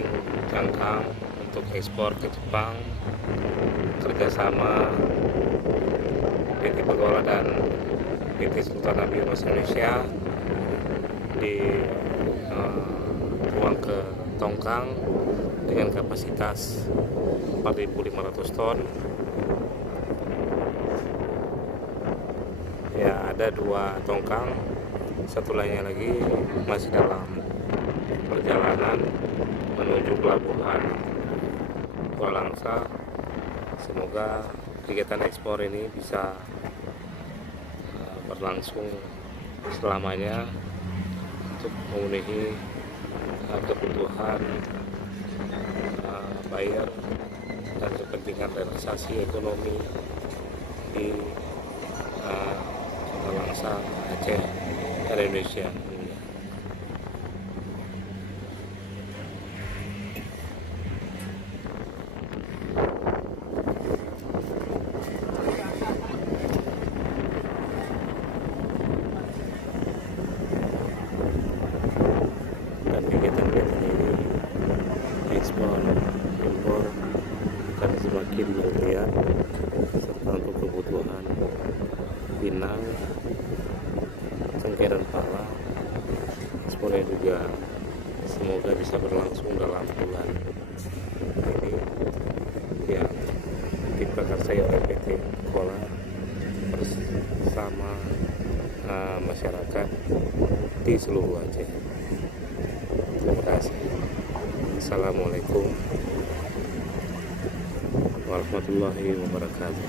packaging cangkang untuk ekspor ke Jepang, kerjasama PT Pegola dan PT Sultan Biomas Indonesia dibuang ke tongkang dengan kapasitas 4.500 ton. Ya, ada 2 tongkang, satu lainnya lagi masih dalam perjalanan menuju pelabuhan Kuala Langsa. Semoga kegiatan ekspor ini bisa berlangsung selamanya untuk memenuhi kebutuhan buyer dan kepentingan realisasi ekonomi di Kota Langsa, Aceh, dan Indonesia. Dan kegiatan-kegiatan ini ekspor impor akan semakin berlian, serta untuk kebutuhan Pinang, Cengkeh dan Pala ekspornya juga semoga bisa berlangsung dalam bulan ini yang diprakarsai oleh PT Pegola bersama masyarakat di seluruh Aceh. Terima kasih. Assalamualaikum warahmatullahi wabarakatuh.